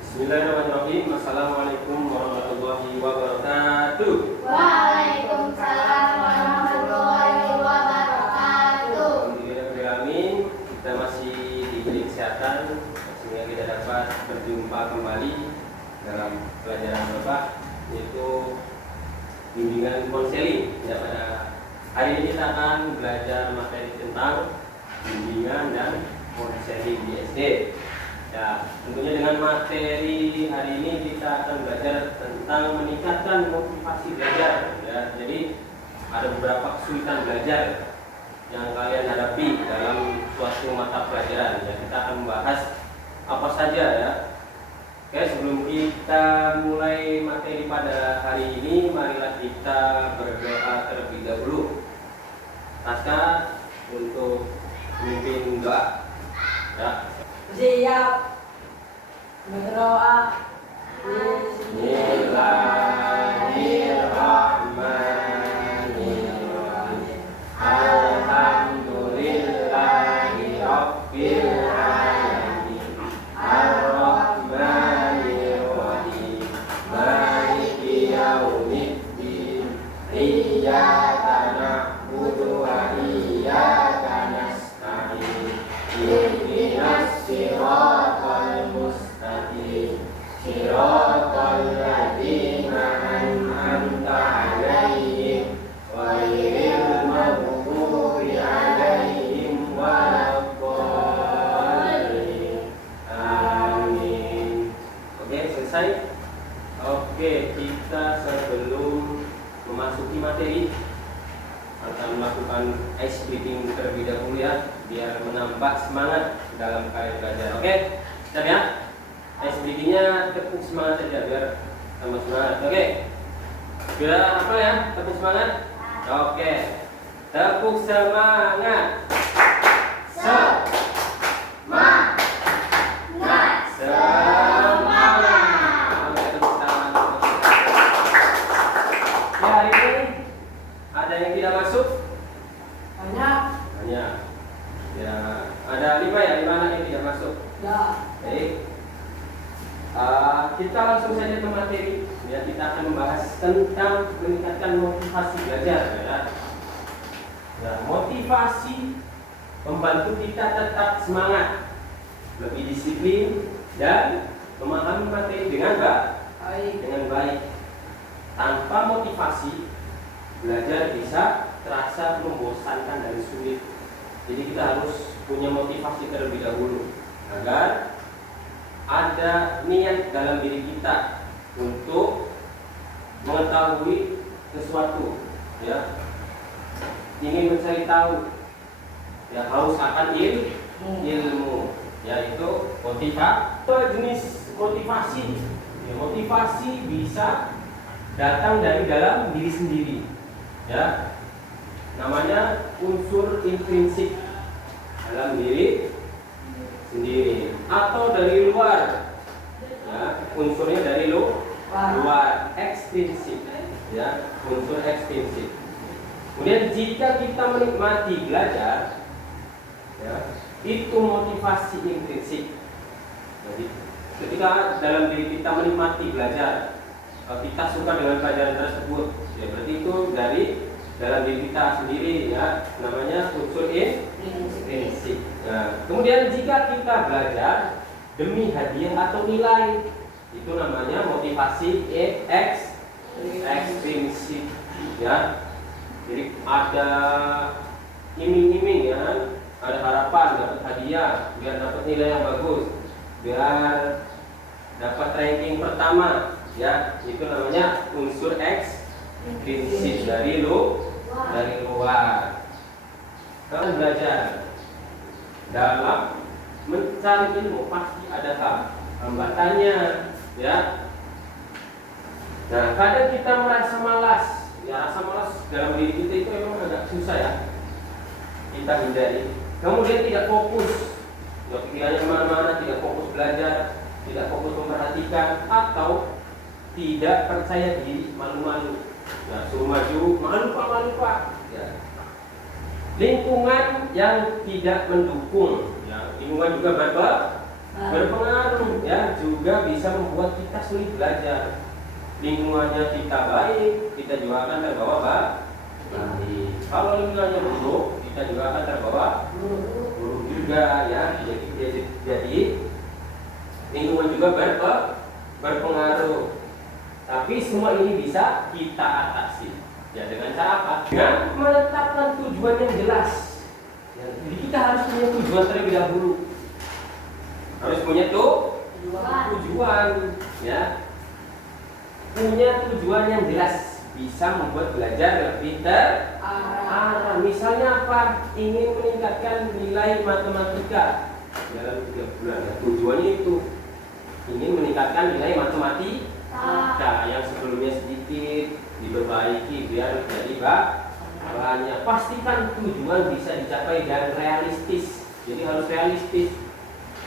Bismillahirrahmanirrahim. Assalamualaikum warahmatullahi wabarakatuh. Waalaikumsalam warahmatullahi wabarakatuh. Alhamdulillahirrahmanirrahim. Kita masih diberi kesehatan sehingga kita dapat berjumpa kembali dalam pelajaran Bapak, yaitu bimbingan konseling. Ya, pada hari ini kita akan belajar materi tentang bimbingan dan konseling di SD. Ya, tentunya dengan materi hari ini kita akan belajar tentang meningkatkan motivasi belajar. Ya, jadi ada beberapa kesulitan belajar yang kalian hadapi dalam suatu mata pelajaran. Ya, kita akan membahas apa saja ya. Oke, sebelum kita mulai materi pada hari ini, marilah kita berdoa terlebih dahulu. Naskah untuk memimpin doa. Ya. Siap berdoa. Bismillahirrahmanirrahim. Alhamdulillahi rabbil alamin. Ar-Rahmanir-Rahim. Maliki yaumiddin. Iyyaka na'budu wa iyyaka nasta'in. Ihdinas siratal mustaqim. Siratal ladzina an'amta 'alaihim ghairil maghdubi 'alaihim waladdallin. Amin. Oke, selesai. Oke, kita sebelum memasuki materi akan melakukan ice breathing terlebih dahulu ya, biar menambah semangat dalam kalian belajar. Oke, siap ya? Ice breathingnya tepuk semangat saja biar tambah semangat. Oke, biar apa ya? Tepuk semangat. Oke, tepuk semangat. Semangat. Semangat. Oke, tepuk tangan. Ya, hari ini ada yang tidak masuk? Banyak. Banyak. Ya, ada 5 ya, 5 anak yang tidak masuk. Ya. Baik. Kita langsung saja ke materi. Ya, kita akan membahas tentang meningkatkan motivasi belajar. Ya. Nah, motivasi membantu kita tetap semangat, lebih disiplin, dan memahami materi dengan baik. Tanpa motivasi, belajar bisa terasa membosankan dan sulit. Jadi kita harus punya motivasi terlebih dahulu agar ada niat dalam diri kita untuk mengetahui sesuatu, ya, ingin mencari tahu, ya, haus akan ilmu, yaitu motivasi. Jenis motivasi, ya, motivasi bisa datang dari dalam diri sendiri, ya, namanya unsur intrinsik dalam diri sendiri, atau dari luar, ya, unsurnya dari luar, ekstrinsik, ya, unsur ekstrinsik. Kemudian jika kita menikmati belajar, ya, itu motivasi intrinsik. Jadi ketika dalam diri kita menikmati belajar, kita suka dengan pelajaran tersebut, ya, berarti itu dari dalam diri kita sendiri, ya, namanya unsur intrinsik. Nah, kemudian jika kita belajar demi hadiah atau nilai, itu namanya motivasi ekstrinsik, ya. Jadi ada iming-iming, ya, ada harapan dapat hadiah, biar dapat nilai yang bagus, biar dapat ranking pertama, ya, itu namanya unsur ekstrinsik dari luar. Kalau belajar dalam mencari ilmu pasti ada hambatannya, ya. Nah, kadang kita merasa malas, ya, rasa malas dalam diri kita itu memang agak susah, ya, kita hindari. Kemudian tidak fokus, ya, pikirannya kemana-mana, tidak fokus belajar, tidak fokus memperhatikan, atau tidak percaya diri, malu-malu, ya, suruh maju, malu pak, ya. Lingkungan yang tidak mendukung, ya, lingkungan juga berpengaruh ya, juga bisa membuat kita sulit belajar. Lingkungannya kita baik, kita juga akan terbawa baik. Kalau lingkungannya buruk, kita juga akan terbawa buruk juga ya. Jadi lingkungan juga berpengaruh. Tapi semua ini bisa kita atasi. Ya dengan cara apa? Dengan menetapkan tujuan yang jelas. Ya, jadi kita harus punya tujuan terlebih dahulu. Harus punya tujuan, ya. Punya tujuan yang jelas bisa membuat belajar lebih terarah. Misalnya apa? Ingin meningkatkan nilai matematika dalam 3 bulan. Ya, tujuannya itu ingin meningkatkan nilai matematika yang sebelumnya sedikit diperbaiki biar jadi banyak. Pastikan tujuan bisa dicapai dan realistis. Jadi harus realistis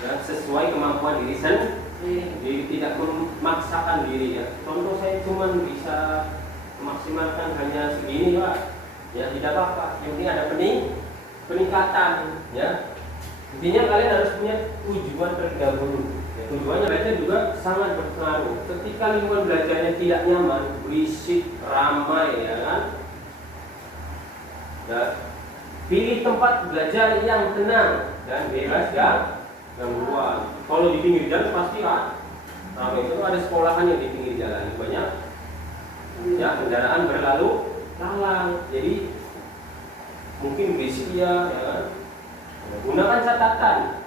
dan sesuai kemampuan diri sendiri. Jadi tidak memaksakan diri ya. Contoh saya cuma bisa memaksimalkan hanya segini Pak. Ya tidak apa-apa. Yang penting ada peningkatan ya. Intinya kalian harus punya tujuan terlebih dahulu. Ya, tujuannya belajar juga sangat berpengaruh. Ketika lingkungan belajarnya tidak nyaman, berisik, ramai ya kan. Ya, pilih tempat belajar yang tenang dan bebas gangguan. Kalau di pinggir jalan pasti ramai. Itu ada sekolahan yang di pinggir jalan banyak ya kendaraan berlalu lalang. Jadi mungkin berisik ya kan. Gunakan catatan,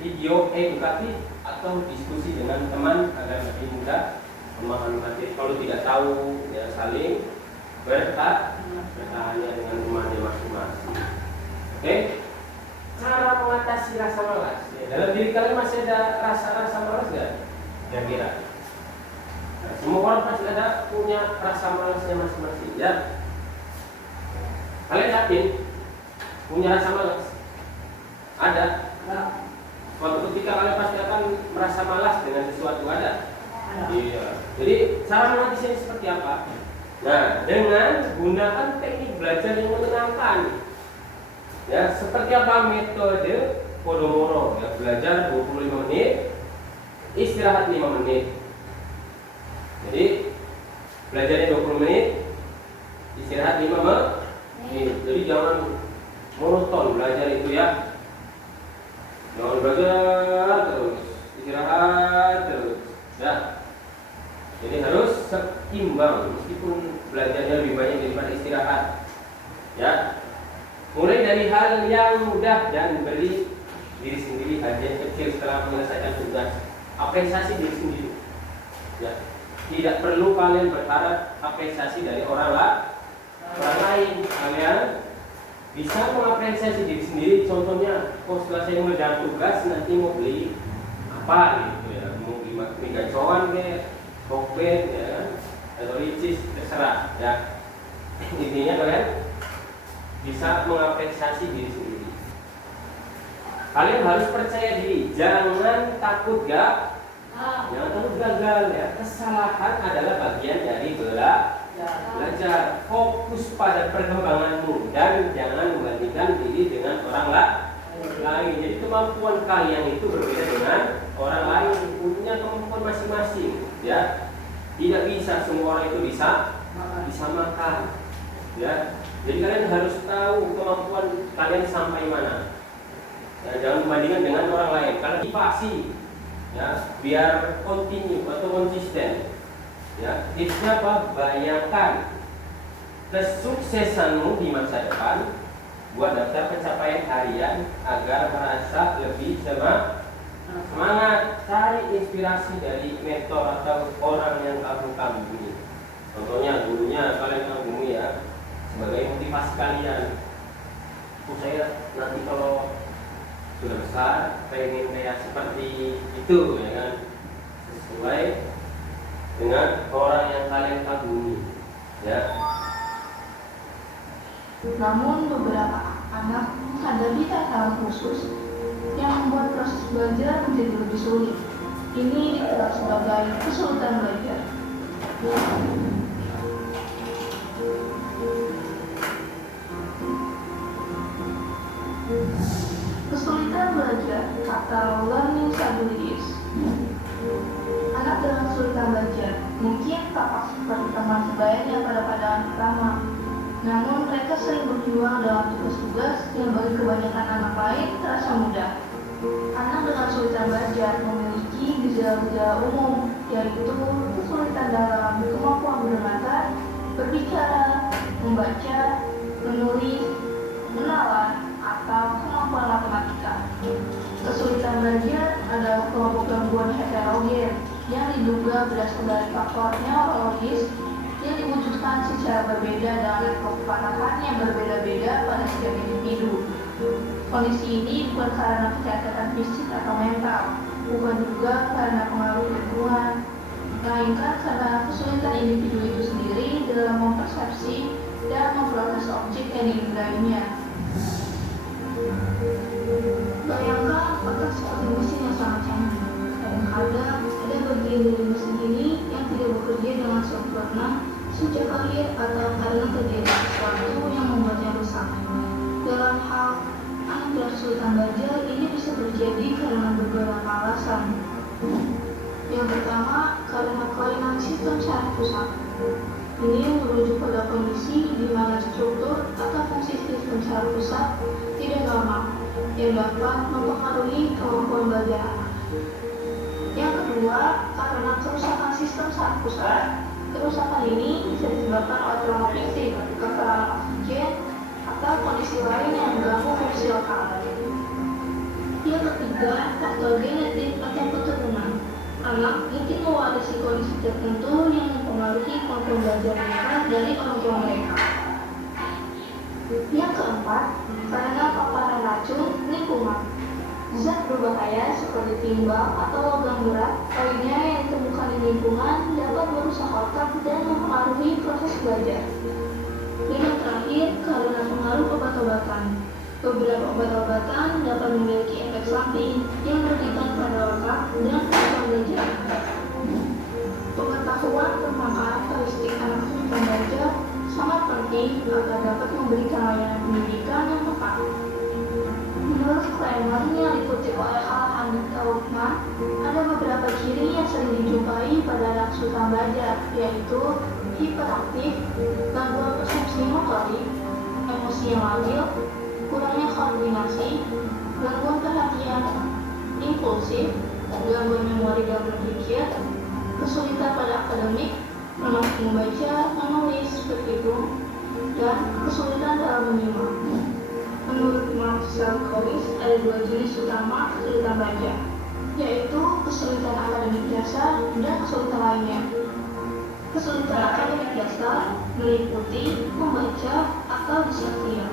video edukatif atau diskusi dengan teman agar lebih mudah memahami materi. Kalau tidak tahu ya saling bertanya dengan temannya masing-masing. Oke? Cara mengatasi rasa malas. Ya, dalam diri kalian masih ada rasa-rasa malas nggak? Kira-kira. Nah, semua orang pasti ada punya rasa malasnya masing-masing. Ya. Kalian yakin punya rasa malas? Ada. Suatu ketika kalian pasti akan merasa malas dengan sesuatu ada. Iya. Jadi cara mengatasinya seperti apa? Nah, dengan gunakan teknik belajar yang menyenangkan. Ya, seperti apa metode Pomodoro? Ya, belajar 25 menit, istirahat 5 menit. Jadi belajarnya 20 menit, istirahat 5 menit. Jadi jangan monoton belajar itu ya. Jangan belajar terus, istirahat terus. Ya. Jadi harus seimbang meskipun belajarnya lebih banyak daripada istirahat. Ya. Mulai dari hal yang mudah dan beri diri sendiri hadiah kecil setelah menyelesaikan tugas. Apresiasi diri sendiri. Ya. Tidak perlu kalian berharap apresiasi dari orang lain. Kalian bisa mengapresiasi diri sendiri. Contohnya, setelah saya mengerjakan tugas nanti mau beli apa gitu ya. Mau beli gacoan kayak Tokped ya kan, atau ricis terserah ya. Intinya kalian bisa mengapresiasi diri sendiri. Kalian harus percaya diri, jangan takut jangan takut gagal ya. Kesalahan adalah bagian dari belajar. Fokus pada perkembanganmu dan jangan membandingkan diri dengan orang lain. Jadi kemampuan kalian itu berbeda dengan orang lain, punya kemampuan masing-masing ya. Tidak bisa semua orang itu bisa makan ya. Jadi kalian harus tahu kemampuan kalian sampai mana ya, jangan membandingkan dengan orang lain. Karena motivasi ya, biar continue atau konsisten ya. Tipsnya apa? Bayangkan kesuksesanmu di masa depan. Buat daftar pencapaian harian agar merasa lebih semangat. Cari inspirasi dari mentor atau orang yang kamu kagumi. Contohnya gurunya kalian kagumi ya, sebagai motivasi kalian. Saya nanti kalau sudah besar pengen kayak seperti itu ya kan, sesuai dengan orang yang kalian kagumi ya. Namun beberapa anak menghadapi tantangan khusus yang membuat proses belajar menjadi lebih sulit. Ini dikenal sebagai kesulitan belajar. Kesulitan belajar atau learning disabilities. Anak dengan kesulitan belajar mungkin tampak seperti teman sebayanya pada pandangan pertama. Namun mereka sering berjuang dalam tugas-tugas yang bagi kebanyakan anak lain terasa mudah. Anak dengan kesulitan belajar memiliki gejala-gejala umum, yaitu kesulitan dalam kemampuan mendengarkan, berbicara, membaca, menulis, menalar, atau kemampuan matematika. Kesulitan belajar adalah kelompok gangguan heterogen yang diduga berasal dari faktor neurologis yang diwujudkan secara berbeda dengan level keparahan yang berbeda-beda pada setiap individu. Kondisi ini bukan karena kecacatan fisik atau mental, bukan juga karena pengaruh lingkungan, melainkan karena kesulitan individu itu sendiri dalam mempersepsi dan memproses objek yang diindahnya. Bayangkan otak seperti mesin yang sangat canggih. Kadang-kadang ada bagian dari mesin ini yang tidak bekerja dengan sempurna sejak lahir atau karena terjadi sesuatu yang membuatnya rusak. Dalam hal anak dengan kesulitan belajar ini bisa terjadi karena beberapa alasan. Yang pertama, karena kelainan sistem saraf pusat. Ini merujuk pada kondisi di mana struktur atau fungsi sistem saraf pusat tidak normal yang dapat mempengaruhi kemampuan belajar anak. Yang kedua, karena kerusakan sistem saraf pusat. Kerusakan ini bisa disebabkan oleh trauma fisik, kekurangan oksigen, atau kondisi lain yang mengganggu fungsi otak. Yang ketiga, faktor genetik atau keturunan. Anak mungkin mewarisi kondisi tertentu yang mempengaruhi kemampuan belajar mereka dari orang tua mereka. Yang keempat, karena paparan racun lingkungan. Zat berbahaya seperti timbal atau logam berat lainnya yang ditemukan di lingkungan dapat merusak otak dan mempengaruhi proses belajar. Dan yang terakhir, karena pengaruh obat-obatan. Beberapa obat-obatan dapat memiliki efek samping yang merugikan pada otak dan kemampuan belajar. Pengetahuan tentang karakteristik anak kesulitan belajar sangat penting agar dapat memberikan layanan pendidikan yang tepat. Menurut Kramer yang dikutip oleh Hal-Hanif Kaufman, ada beberapa ciri yang sering dijumpai pada anak kesulitan belajar, yaitu hiperaktif, gangguan persepsi motorik, emosi yang labil, kurangnya koordinasi, gangguan perhatian, impulsif, gangguan memori dan berpikir, kesulitan pada akademik, termasuk membaca, menulis, berhitung, dan kesulitan dalam menyimak. Menurut Marcel Collis, ada dua jenis utama kesulitan belajar, yaitu kesulitan akademik dasar dan kesulitan lainnya. Kesulitan akademik dasar meliputi membaca atau disleksia.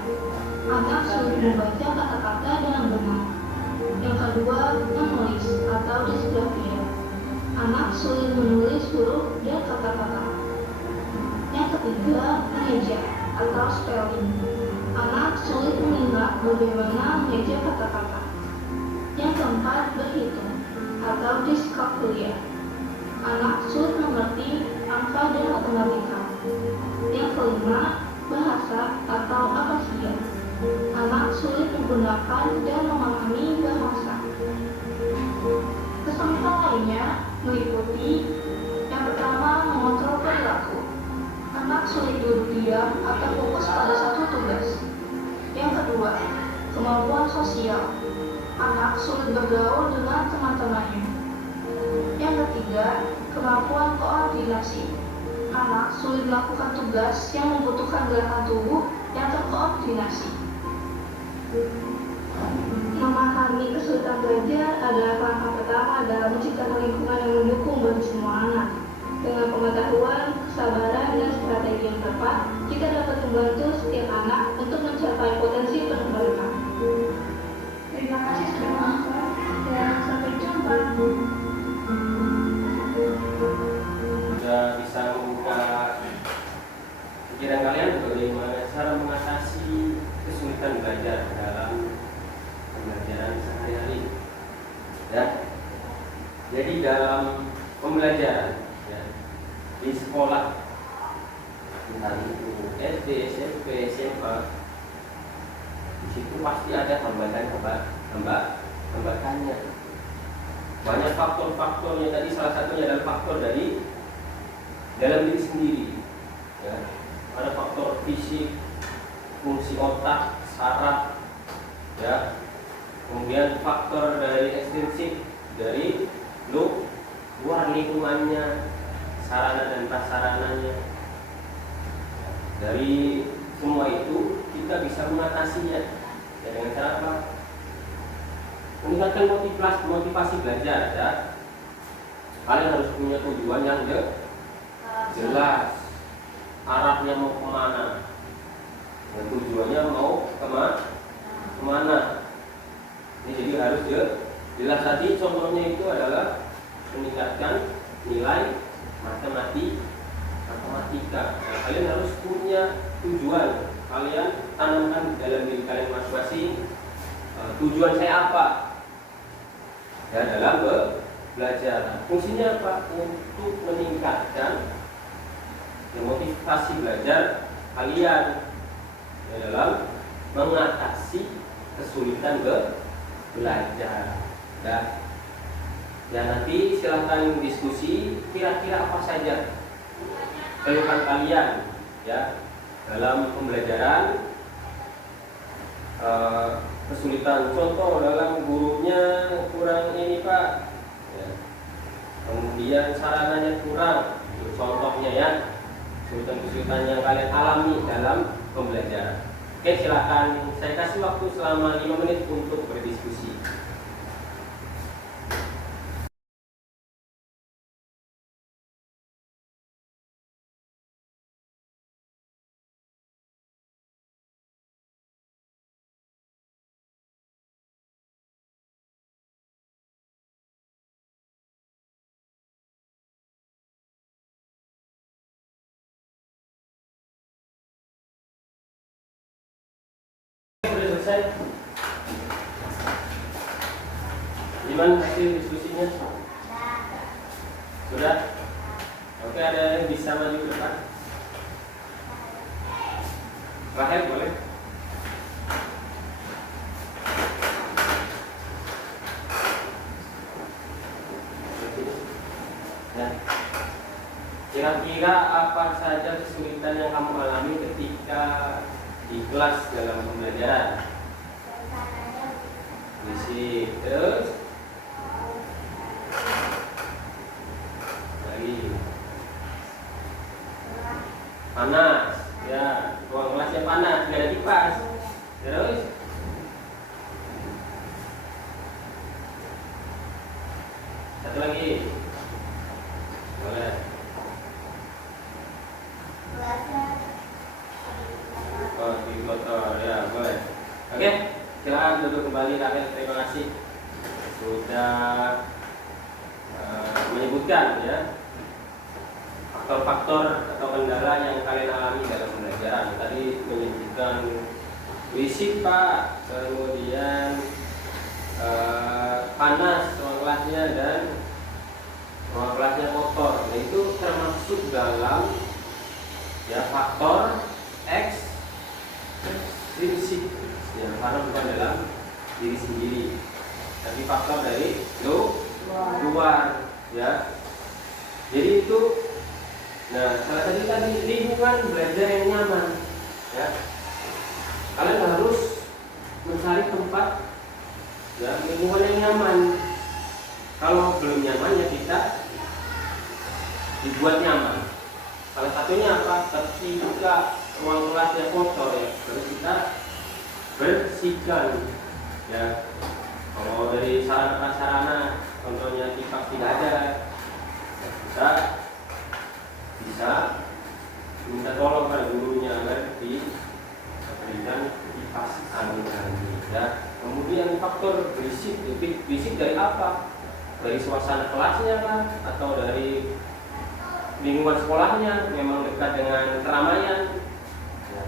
Anak sulit membaca kata-kata dengan benar. Yang kedua, menulis atau disgrafia. Anak sulit menulis huruf dan kata-kata. Yang ketiga, mengeja atau spelling. Anak sulit mengingat bagaimana mengeja kata-kata. Yang keempat, berhitung atau diskalkulia. Anak sulit mengerti angka dan matematika. Yang kelima, bahasa atau apasia. Anak sulit menggunakan dan memahami bahasa. Kesulitan lainnya meliputi yang pertama, mengontrol perilaku. Anak sulit duduk diam atau fokus pada satu tugas. Yang kedua, kemampuan sosial. Anak sulit bergaul dengan teman-temannya. Yang ketiga, kemampuan koordinasi. Anak sulit melakukan tugas yang membutuhkan gerakan tubuh yang terkoordinasi. Memahami kesulitan belajar adalah langkah pertama dalam menciptakan lingkungan yang mendukung bagi semua anak. Dengan pengetahuan, kesabaran, dan strategi yang tepat, kita dapat membantu setiap anak untuk mencapai potensi penuh mereka. Terima kasih sudah menonton dan sampai jumpa. Sudah bisa membuka pikiran kalian bagaimana cara mengatasi kesulitan belajar dalam pembelajaran sehari-hari. Ya. Jadi dalam pembelajaran ya, di sekolah, entah itu SD, SMP, SMA, di situ pasti ada hambatan hambatannya. Banyak faktor-faktornya tadi, salah satunya adalah faktor dari dalam diri sendiri. Ya. Ada faktor fisik, fungsi otak, saraf, ya. Kemudian faktor dari ekstrinsik dari luar lingkungannya, sarana dan prasarananya. Dari semua itu kita bisa mengatasinya. Ya, dengan cara apa? Meningkatkan motivasi belajar. Ya. Kalian harus punya tujuan yang jelas. Arahnya mau kemana? Dan tujuannya mau kemana? Ini jadi harus jelas. Tadi contohnya itu adalah meningkatkan nilai matematika. Nah, kalian harus punya tujuan. Kalian tanamkan dalam diri kalian masing-masing. Tujuan saya apa? Ya, dalam belajar. Fungsinya apa? Untuk meningkatkan motivasi belajar kalian ya, dalam mengatasi kesulitan belajar. Ya, nanti silahkan diskusi kira-kira apa saja keluhan kalian ya dalam pembelajaran. Kesulitan contoh dalam gurunya kurang ini Pak ya. Kemudian sarananya kurang, itu contohnya ya, kesulitan-kesulitan yang kalian alami dalam pembelajaran. Oke, silakan saya kasih waktu selama 5 menit untuk berdiskusi. Sudah selesai? Gimana hasil diskusinya? Sudah? Oke, ada yang bisa maju ke depan? Rahel boleh? Nah, kira-kira apa saja kesulitan yang kamu alami ketika di kelas dalam pembelajaran? Berisik, terus lagi panas, ya, ruang kelasnya panas, nggak ada kipas, terus satu lagi, boleh. Oh, di kotor, ya boleh. Oke, silakan duduk kembali. Rahel, terima kasih sudah menyebutkan ya faktor-faktor atau kendala yang kalian alami dalam pembelajaran. Tadi menyebutkan berisik Pak, kemudian panas ruang kelasnya dan ruang kelasnya kotor. Nah, itu termasuk dalam ya faktor ekstrinsik ya, karena bukan dalam diri sendiri, tapi faktor dari luar ya. Jadi itu, nah salah satu tadi lingkungan belajar yang nyaman ya. Kalian harus mencari tempat ya lingkungan yang nyaman. Kalau belum nyaman ya kita dibuat nyaman. Salah satunya apa? Ketika ruang kelasnya kotor ya, harus kita bersihkan ya. Kalau dari sarana-sarana contohnya kipas tidak ada, kita bisa minta tolong pada gurunya agar diberikan kipas angin ya. Kemudian faktor berisik, berisik dari apa? Dari suasana kelasnya kan, atau dari lingkungan sekolahnya memang dekat dengan keramaian ya.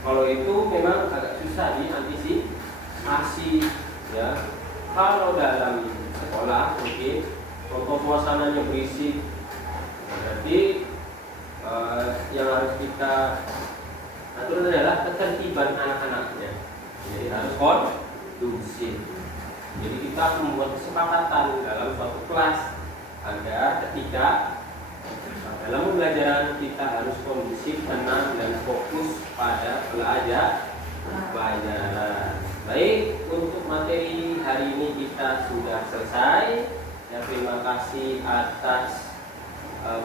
Kalau itu memang agak susah diantisipasi ya. Kalau dalam sekolah mungkin contoh suasananya berisik, berarti yang harus kita atur adalah ketertiban anak-anaknya. Jadi harus kondusif. kita membuat kesepakatan dalam suatu kelas agar ketika dalam pembelajaran kita harus kondusif, tenang, dan fokus pada pelajaran. Baik, untuk materi hari ini kita sudah selesai. Ya, terima kasih atas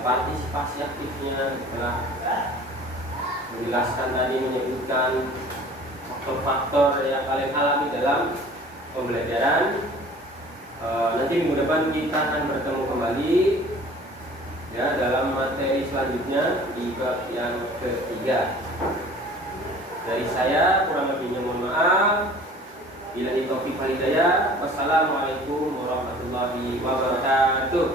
partisipasi aktifnya, telah menjelaskan tadi, menyebutkan faktor-faktor yang kalian alami dalam pembelajaran. Nanti minggu depan kita akan bertemu kembali ya dalam materi selanjutnya di bab yang ketiga. Dari saya kurang lebihnya mohon maaf. Billahi taufiq wal hidayah. Wassalamualaikum warahmatullahi wabarakatuh.